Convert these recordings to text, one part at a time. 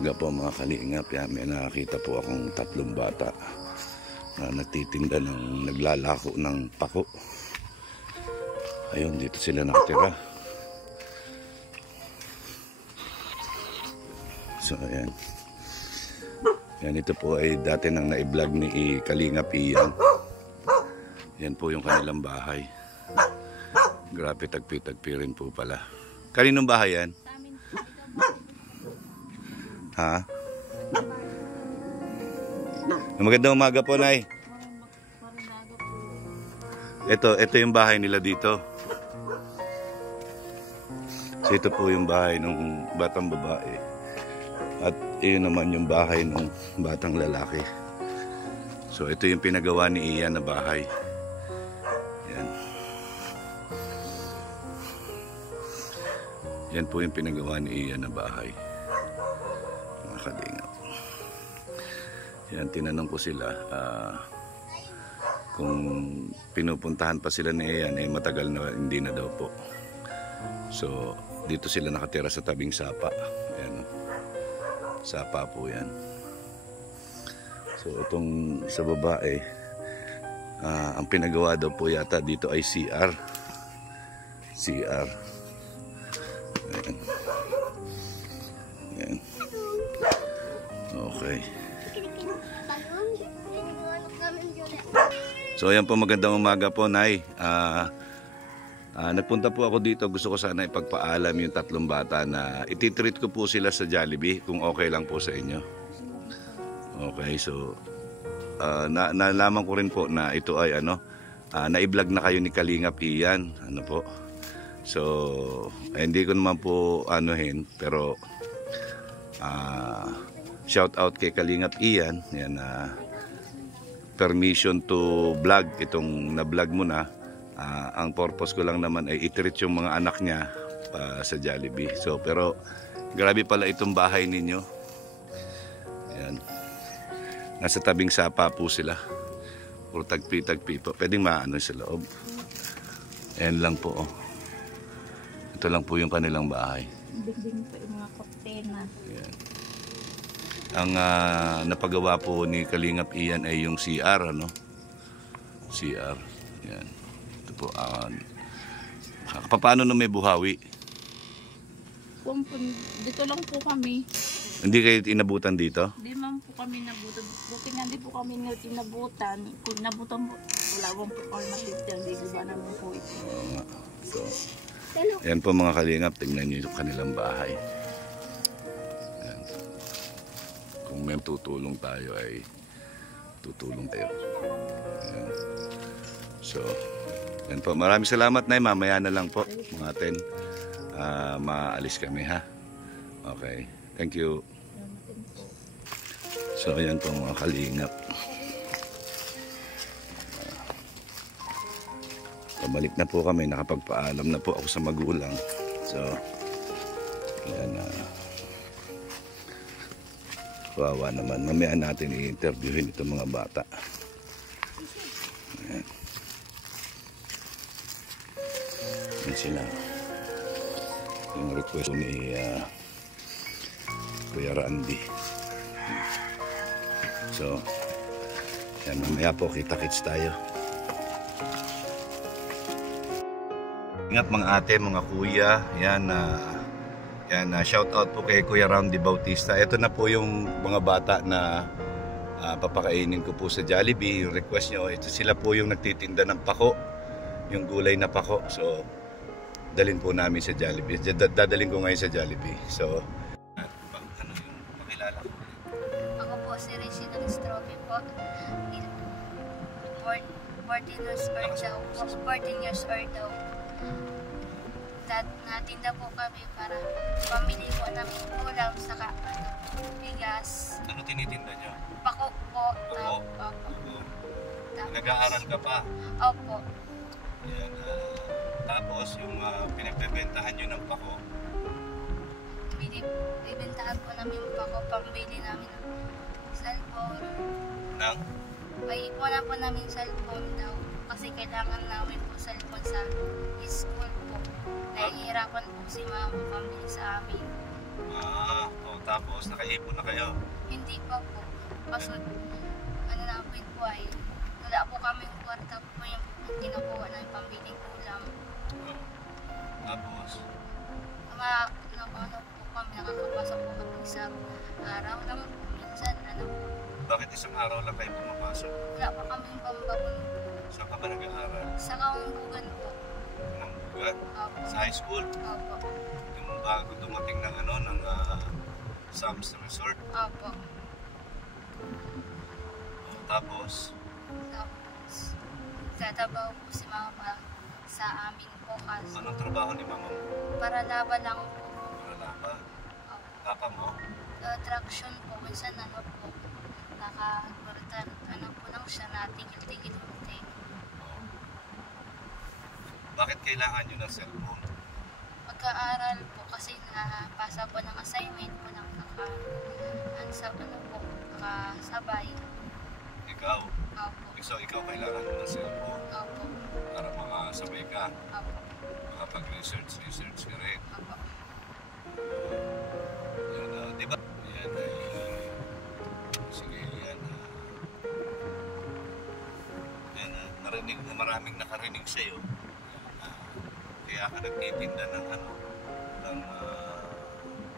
umaga po mga kalingap. Yan, may nakakita po akong 3 bata na nagtitinda ng naglalako ng pako. Ayun, dito sila nakatira. So ayan. Yan, ito po ay dati nang na-vlog ni Kalingap Ian. Yan po yung kanilang bahay. Grabe, tagpi-tagpi rin po pala. Kaninong bahay yan? Ha? Magandang umaga po, Nay. Ito yung bahay nila dito. So, ito po yung bahay ng batang babae. At yun naman yung bahay ng batang lalaki. So, ito yung pinagawa ni Ian na bahay. Yan. Yan po yung pinagawa ni Ian na bahay. Kalingap. Yan, tinanong ko sila kung pinupuntahan pa sila ni Ian, matagal na hindi na daw po. So dito sila nakatira sa tabing sapa. Yan, sapa po yan. So itong sa babae, ang pinagawa daw po yata dito ay CR. Yan. Yan. Okay. So ayan po, magandang umaga po, Nay. Nagpunta po ako dito. Gusto ko sana ipagpaalam yung 3 bata na ititreat ko po sila sa Jollibee kung okay lang po sa inyo. Okay, so nalaman ko rin po na ito ay na-vlog na kayo ni Kalingap Ian. Ano po? So hindi ko naman po pero shout out kay Kalingap Ian. Yan, permission to vlog itong na-vlog mo na. Ang purpose ko lang naman ay i-treat yung mga anak niya sa Jollibee. So pero grabe pala itong bahay ninyo. Yan. Nasa tabing sapa po sila. Puro tagpi-tagpi po. Pwedeng maano sa loob. Ayan lang po. Ito lang po yung kanilang bahay. Bigding po yung mga koktena. Yan. Ang napagawa po ni Kalingap Ian ay yung CR, CR. Yan. Ito po. Paano na may buhawi? Dito lang po kami. Hindi kayo inabutan dito? Hindi man po kami nabutan. Buti nga hindi po kami inabutan. Kung nabutan po, wala po kami matityan. Hindi ba naman po ito. Oo nga. So, yan po mga Kalingap. Tingnan nyo yung kanilang bahay. Yan. Kung may tutulong tayo ay tutulong tayo. Yan. So, yan po. Maraming salamat, Nay. Mamaya na lang po. Mga 10. Maalis kami, ha? Okay. Thank you. So, ayan po mga Kalingap. Pabalik na po kami. Nakapagpaalam na po ako sa magulang. So, ayan kawawa naman. Mamaya natin i-interviewin itong mga bata. Ayan. Ayan sila. Yung request ni Kuya Randy. So, yan, mamaya po kita-kits tayo. Ingat mga ate, mga kuya. Yan, shout out po kay Kuya Randy Bautista. Ito na po yung mga bata na papakainin ko po sa Jollibee. Yung request nyo, ito sila po yung nagtitinda ng pako. Yung gulay na pako. So, dalhin po namin sa Jollibee. Dadalhin ko ngayon sa Jollibee. So, ano yung pakilala ko? Ako po si Regina Listropi po. 14 years old daw. Natinda po kami para pamili po namin ulam saka bigas. Ano tinitinda nyo? Pako po. Opo. Nag-aaral ka pa? Opo. Yan, tapos yung pinagbebentahan nyo ng pako? Bibentahan po namin pako, pambili namin ng cellphone. Nang? May ipon po namin cellphone daw. Kasi kailangan namin po cellphone sa school po. Nahihirapan po si mama pambili sa amin. Tapos nakaipon na kayo. Hindi pa po. Kaso, ano na po yung buhay. Wala po kami yung kwarta po yung kinukuha ng pambiling ulam. Tapos? Ano po kami, nakakapasok po kami sa araw lang. Minsan, ano po. Bakit isang araw lang kayo pumapasok? Wala pa kami yung pambabon. Saan ka ba nag-aaral? Sa Kaumbugan po. Kaumbugan? Opo. Sa high school? Opo. Yung bago dumating ng Sam's Resort? Opo. Tapos? Tapos, tatabaw po si mama sa amin po kasi. Anong trabaho ni mama mo? Para laban lang po. Para laban? Opo. Papa mo? Traction po. Minsan ano po, ano po lang siya na tigil-tigil unti. Bakit kailangan nyo ng cellphone? Pagka-aral po kasi napasa po ng assignment po ng nakasabay. Ikaw? Opo. So, ikaw kailangan mo ng cellphone Opo. para makasabay ka. Opo. Makapag-research ka rin. Opo. Yan, di ba? Yan ay... Sige, yan. Yan, narinig mo, maraming nakarinig sa'yo. Kaya ka nagtitinda ng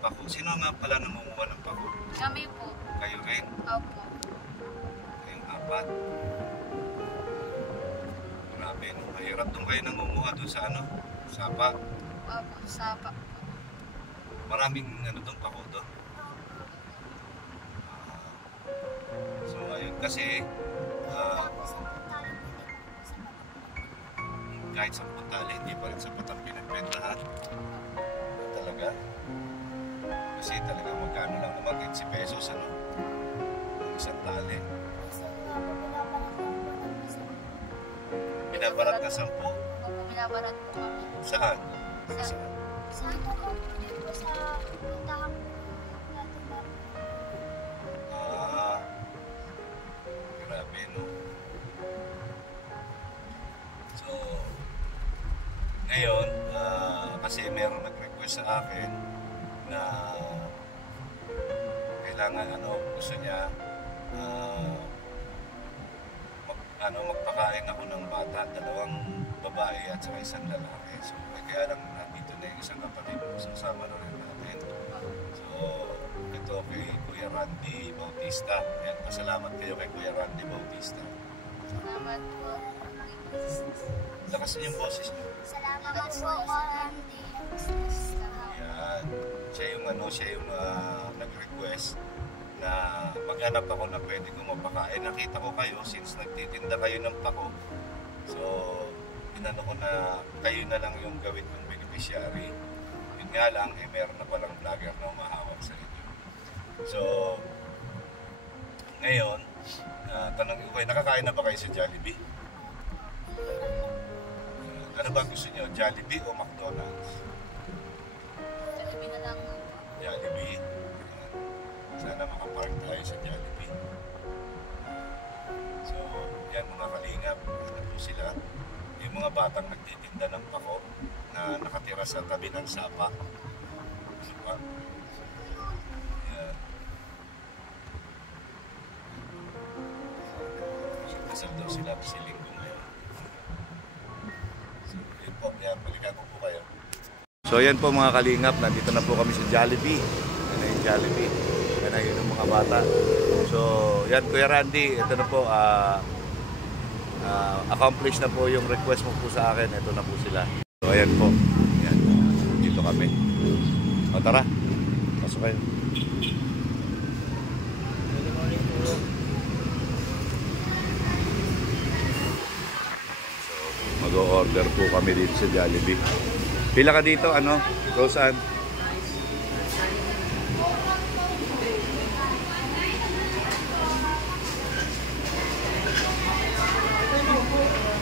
pako. Sino nga pala namumuha ng pako? Kami po. Kayo rin? Opo. Kayong apat. Grabe, no? Mahirap doon kayo namumuha doon sa sapa. Opo, sapa. Maraming doon pako doon. So ayun, kasi kahit 10 tali, hindi pa rin sapat ang pinagbentahan. Talaga. Kasi talaga magkano lang naman 15 pesos, ang isang tali. Binabarat na 10? Opo, binabarat po kami. Saan? Sa ano po, dito sa puntahan natin ba? Grabe, no? So, ngayon, kasi meron nag-request sa akin na kailangan, gusto niya magpakain ako ng bata, 2 babae at saka 1 lalaki. So, kaya lang nandito na yung isang kapatid mo, sasama na rin natin. So, ito kay Kuya Randy Bautista. Ayan, pasalamat kayo kay Kuya Randy Bautista. Salamat po. Lakas yung boses niyo. Salamat po, Randy. Ayan. Siya yung nag-request na maghanap ako na pwede ko mapakain. Nakita ko kayo since nagtitinda kayo ng pako. So, inano ko na kayo na lang yung gawin kong beneficiary. Yun nga lang, meron na palang vlogger na umahawak sa inyo. So, ngayon, tanongin ko kayo, nakakain na ba kayo sa Jollibee? Ano ba gusto nyo? Jollibee o McDonald's? Jollibee na lang. Jollibee. Sana makapark tayo sa Jollibee. So, yan mga kalingap. Ano po sila? Yung mga batang nagtitinda ng pako na nakatira sa tabi ng sapa. Diba? Yan. Kasal daw sila si Linggo ngayon. So, yun po. Yan, balikan ko po kayo. So, yan po mga kalingap. Nandito na po kami sa Jollibee. Yan na yung Jollibee. Yan na yun yung mga bata. So, yan Kuya Randy. Ito na po. Accomplish na po yung request mo po sa akin. Ito na po sila. So, ayan po. Yan. Dito kami. O, tara. Pasok kayo. So, mag-o-order po kami dito sa Jollibee. Pila ka dito, Roseanne?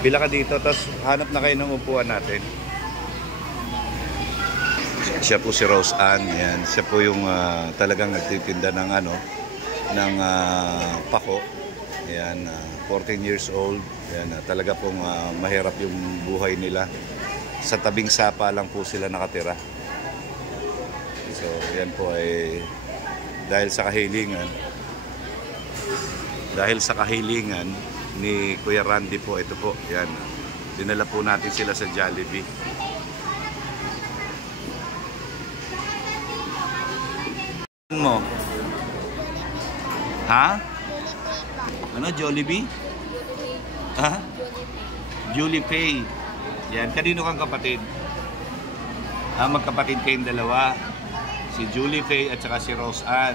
Pila ka dito, tapos hanap na kayo ng upuan natin. Siya po si Roseanne, yan. Siya po yung talagang nagtitinda ng ng pako. Yan, 14 years old. Yan, talaga pong mahirap yung buhay nila. Sa tabing sapa lang po sila nakatira. So, yan po ay dahil sa kahilingan ni Kuya Randy po, ito po, yan. Dinala po natin sila sa Jollibee. Mo? Ha? Ano, Jollibee? Ha? Jollibee. Yan, kanino kang kapatid? Magkapatid kayong dalawa. Si Julie Faye at saka si Rose Ann.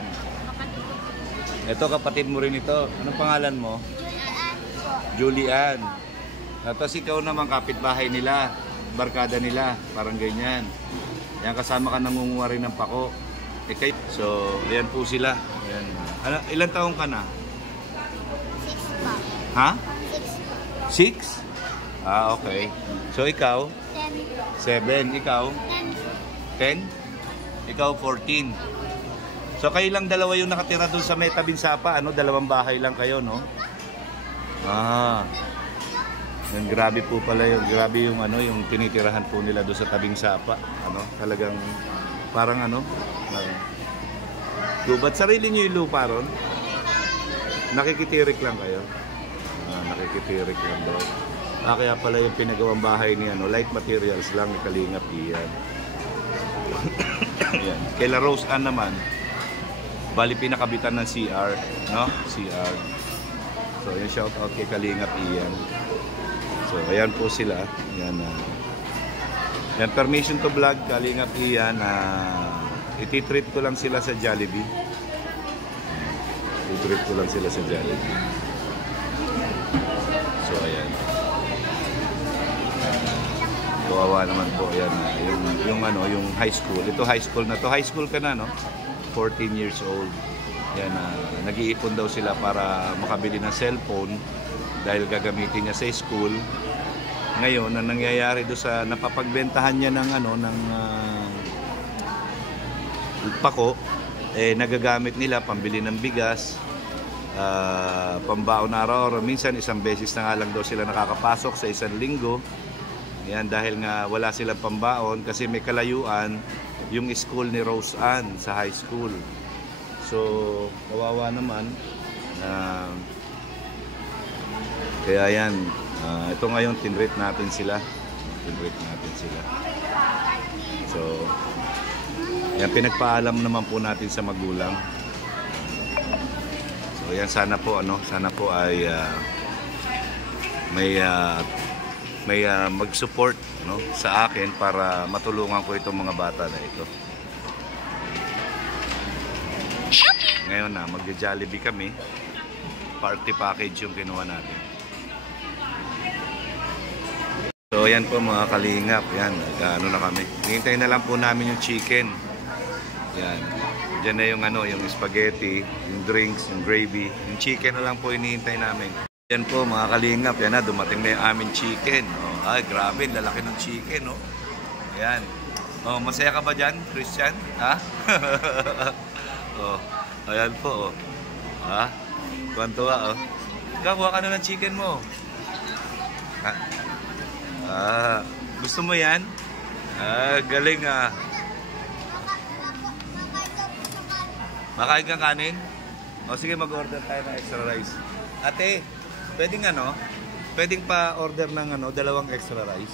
Ito, kapatid mo rin ito. Anong pangalan mo? Julie Ann. Tapos ikaw naman, kapitbahay nila. Barkada nila. Parang ganyan. Yan, kasama ka nangunguha rin ng pako. So, ayan po sila. Ayan. Ilan taong ka na? 6 pa. Ha? 6 pa. 6? Okay. So, ikaw? 10. 7. Ikaw? 10? Ikaw 14. So kayo lang dalawa yung nakatira doon sa may tabing sapa, ano? Dalawang bahay lang kayo, no? Yan, grabe po pala yun. Grabe yung ano, yung tinitirahan po nila doon sa tabing sapa. Ano? Talagang parang ano? Ba't sarili niyo yung lupa ron? Nakikitirik lang kayo? Nakikitirik lang daw. Kaya pala yung pinagawang bahay ni ano, light materials lang, Kalingap iyan. Yan. Kay Rose Ann naman, bali pinakabitan ng CR, no? CR. So, yung shout out kay Kalingap iyan. So, ayan po sila. Yan, yan, permission to vlog, Kalingap iyan. Iti-treat ko lang sila sa Jollibee. Iti-treat ko lang sila sa Jollibee. So, ayan. Kawawa naman po yan, yung high school. Ito high school na to. High school ka na, no? 14 years old. Yan, nag-iipon daw sila para makabili ng cellphone dahil gagamitin niya sa school. Ngayon, ang nangyayari do sa napapagbentahan niya ng pako, nagagamit nila pambili ng bigas, pambaon na araw-araw. Minsan isang beses na nga lang daw sila nakakapasok sa isang linggo. Yan, dahil nga wala silang pambaon kasi may kalayuan yung school ni Rose Ann sa high school. So, kawawa naman. Kaya yan, ito ngayon tinrate natin sila. So, yan, pinagpaalam naman po natin sa magulang. So, yan, sana po ay may mag-support, no, sa akin para matulungan ko itong mga bata na ito. Ngayon na, mag-Jollibee kami. Party package yung kinuha natin. So, yan po mga Kalingap. Yan, ano na kami. Hinihintay na lang po namin yung chicken. Yan. Diyan na yung yung spaghetti, yung drinks, yung gravy. Yung chicken na lang po hinihintay namin. Yan po mga Kalingap, yan na, dumating na yung aming chicken. Oh, ay, grabe, lalaki ng chicken, no? Ayan. Oh, masaya ka ba dyan, Christian? Ha? Oh, ayan po, oh. Ha? Tuwan-tuwa, oh. Kuha ka na ng chicken mo. Ha? Gusto mo yan? Galing, Makain kang kanin? O, sige, mag-order tayo ng extra rice. Ate, pwedeng pa order ng dalawang extra rice.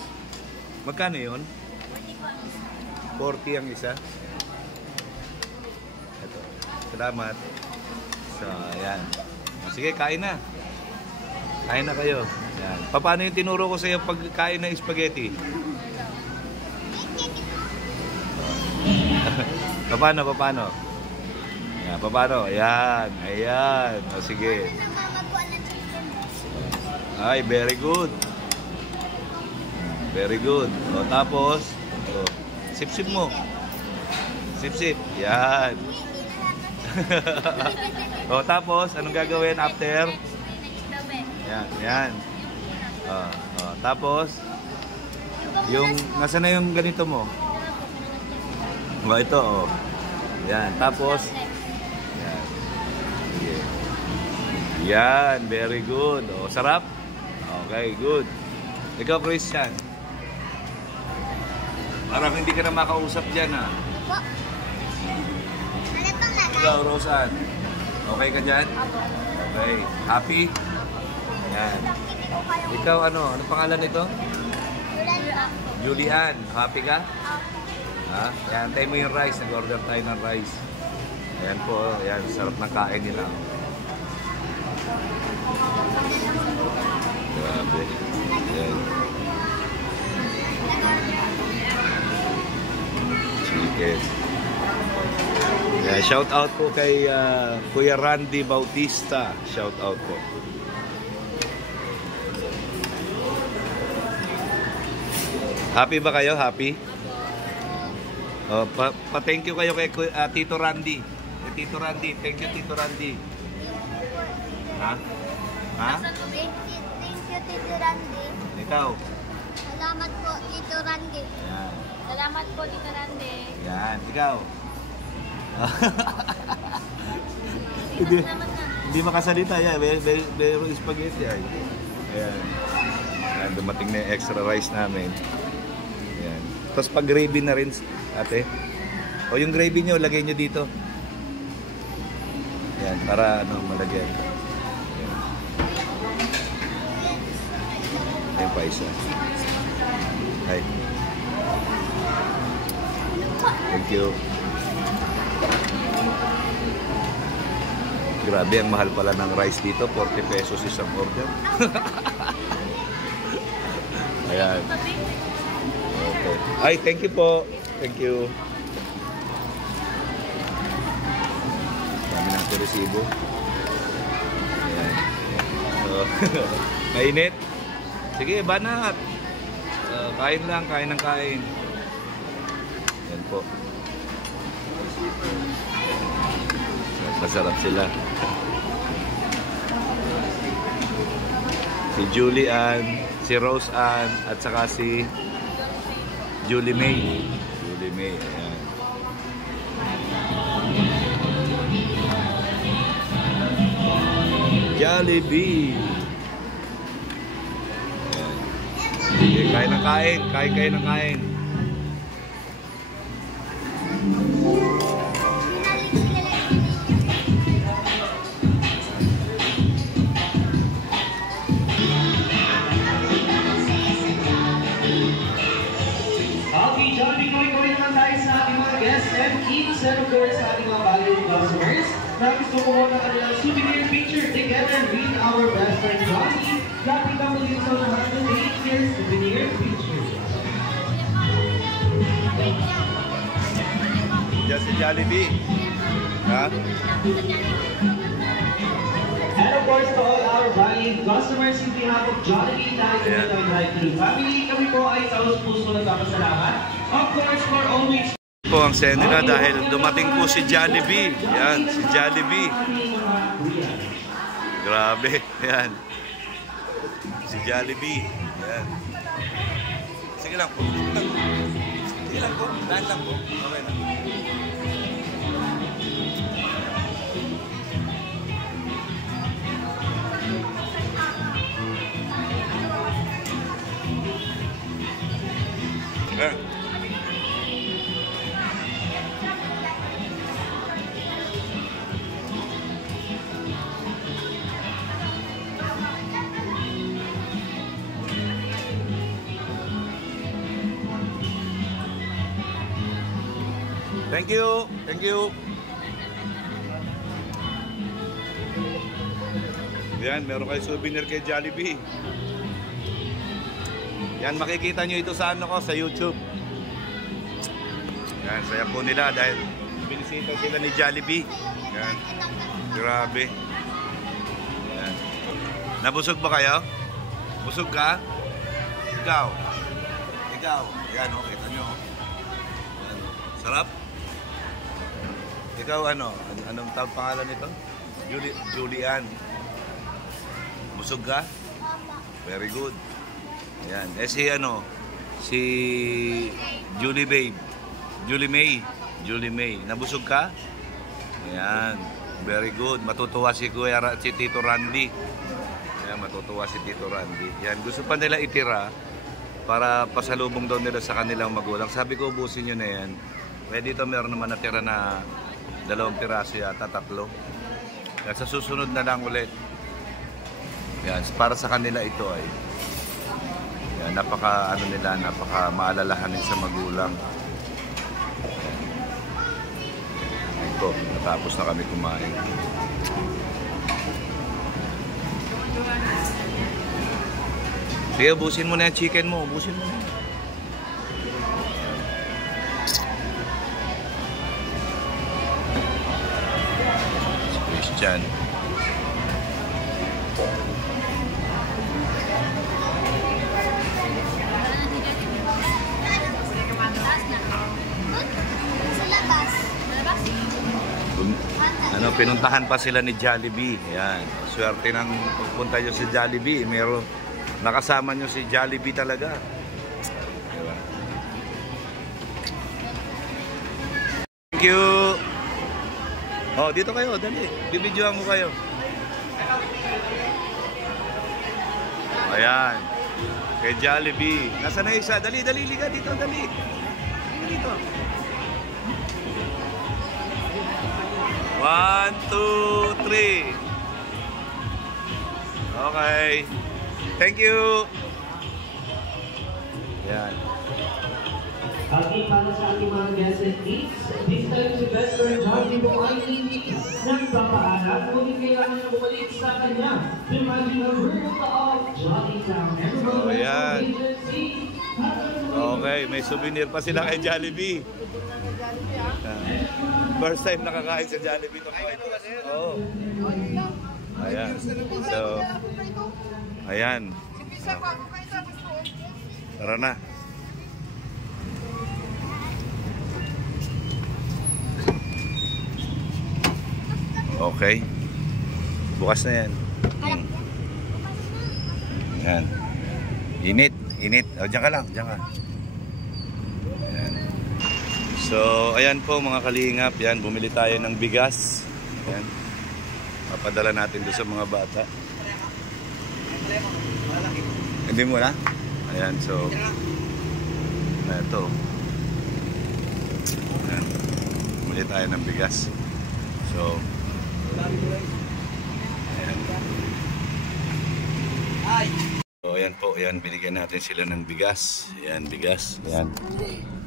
Magkano yun? 40 ang isa. Ito. Salamat. So, ayan. Sige, kain na. Kain na kayo. Ayan. Paano yung tinuro ko sa iyo pagkain ng spaghetti? Paano? Ayan, paano? Ayan. O, sige. Ay, very good. O, tapos, sip-sip mo. Sip-sip. Yan. O, tapos, anong gagawin after? Yan. O, tapos, nasa na yung ganito mo? O, ito, o. Yan, tapos, yan. Sige. Yan, very good. O, sarap? Okay, good. Ikaw, Christian. Parang hindi ka na makausap dyan, ha? Ikaw, Rosan. Okay ka dyan? Okay. Happy? Yan. Ikaw, ano? Ano pangalan nito? Julian. Happy ka? Ha? Yan, tayo mo yung rice. Nag-order tayo ng rice. Ayan po. Ayan, sarap ng kain nila. Grabe. Ayan. Chicken. Yeah, shout out po kay Kuya Randy Bautista. Shout out po. Happy ba kayo? Happy? Oh, pa-thank you kayo kay Tito Randy. Tito Randy, thank you Tito Randy. Ha? Ha? Thank you, Tito Randy. Ikaw? Salamat po, Tito Randy. Yan. Salamat po, Tito Randy. Yan. Ikaw? Hindi makasalita. Yan. Meron spaghetti. Ay. Ayan. Ayan. Dumating na yung extra rice namin. Ayan. Tapos pag gravy na rin, ate. O yung gravy nyo, lagay nyo dito. Ayan. Para ano, malagyan. Ayan. Ayan pa isa. Hi. Thank you. Grabe, ang mahal pala ng rice dito. 40 pesos isang order. Ayan. Okay. Ay, thank you po. Thank you. Dami ng resibo. Ayan. So, mainit. Sige, banat. Kain lang, kain ng kain. Ayan po. Masarap sila. Si Julie Ann, si Rose Ann, at saka si Julie May. Julie May, ayan. Jollibee. Ayan. Sige, kain ng kain. Kain kayo ng kain. And of course, sa ating mga valued customers na gusto kumuha ng kanilang souvenir picture together with our best friend Johnny. Lapit ang muli sa 108 years souvenir picture. Diyan si Jollibee. Ha? And of course, to all our valued customers in behalf of Jollibee Drive-Thru Drive-Thru family, kami po ay taos-puso nagpapasalamat. Of course, for always Po ang send nila dahil dumating po si Jollibee. Yan, si Jollibee. Grabe, yan. Si Jollibee. Yan. Sige lang po. Sige lang po. Sige lang po. Lahat lang po. Okay na. Okay. Thank you. Thank you. Yan, meron kayo souvenir kay Jollibee. Yan, makikita nyo ito sa ano ko, sa YouTube. Yan, saya po nila dahil binisita sila ni Jollibee. Yan. Grabe. Yan. Nabusog ba kayo? Busog ka? Ikaw. Ikaw. Yan, oh, kita nyo. Yan. Sarap. Ikaw ano? Anong tawag pangalan nito? Julian. Busog ka? Very good. Ayan. Eh si ano? Si Julie Babe. Julie May. Julie May. Nabusog ka? Ayan. Very good. Matutuwa si Tito Randy. Ayan, matutuwa si Tito Randy. Ayan. Gusto pa nila itira para pasalubong daw nila sa kanilang magulang. Sabi ko, ubusin nyo na yan. Pwede dito meron naman natira na 2 piraso yata, 3. Yan, sa susunod na lang ulit. Yan, para sa kanila ito ay yan, napaka maalalahanin sa magulang. Ito, natapos na kami kumain. Sige, ubusin mo na yung chicken mo. Ubusin mo na. Si Christian. Sa labas. Pinuntahan pa sila ni Jollibee. Yan. Swerte ng pagpunta nyo sa Jollibee. Meron nakasama nyo si Jollibee talaga. Diba? Thank you. Oh, dito kayo, dali. Bibidyoan ko kayo. Ayan. Kay Jollibee. Nasaan na isa? Dali, liga dito, dali. Liga dito. 1, 2, 3. Okay. Thank you. Yan. Okay, para sa ating mga guests and kids, this time si Best Friend Johnny po ay hindi nagpapaalam, ngunit kailangan na bumalik sa kanya. The magical world of Johnny Town. Oh, yan. Okay, may souvenir pa sila kay Jollibee. First time nakakain sa Jollibee. Oo. Ayan. So, ayan. Tara na. Okay. Bukas na yan. Ayan. Init. O, dyan ka lang. Dyan ka. Ayan. So, ayan po mga kalingap. Yan, bumili tayo ng bigas. Ayan. Papadala natin doon sa mga bata. Hindi mo na? Ayan, so ito. Ayan. Bumili tayo ng bigas. So, ayan. So, ayan po. Ayan, binigyan natin sila ng bigas. Ayan, bigas. Ayan.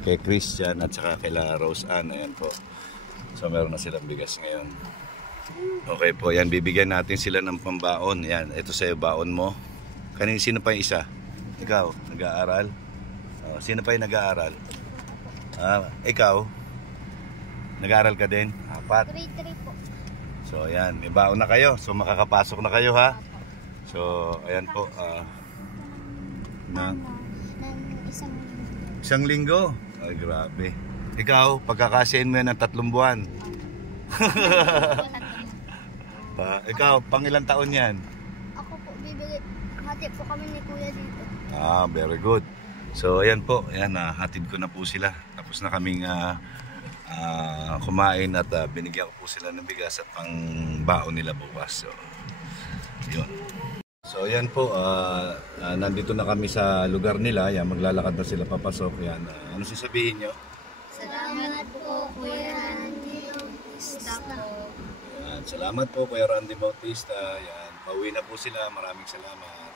Kay Christian at saka kay Rose Ann. Ayan po. So, meron na silang bigas ngayon. Okay po, yan, bibigyan natin sila ng pambaon. Yan, ito sa'yo, baon mo. Sino pa yung isa? Ikaw, nag-aaral? Oh, sino pa yung nag-aaral? Ikaw? Nag-aaral ka din? 4? Grade 3 po. So, ayan, may baon na kayo. So, makakapasok na kayo, ha? So, ayan po. Ng isang linggo? Ay, grabe. Ikaw, pagkakasiin mo yan ng 3 buwan. Ikaw, pang ilang taon yan? Ako po, bibili. Hati po kami ni Kuya dito. Very good. So, ayan po. Ayan, hatid ko na po sila. Tapos na kaming kumain at binigyan ko po sila ng bigas at pang baon nila bukas. So, yun. So, ayan po. Nandito na kami sa lugar nila. Ayan, maglalakad na sila papasok. Ayan, ano sasabihin nyo? Salamat po, Kuya Randy Bautista po. Salamat po, Kuya Randy Bautista. Ayan, pauwi na po sila. Maraming salamat.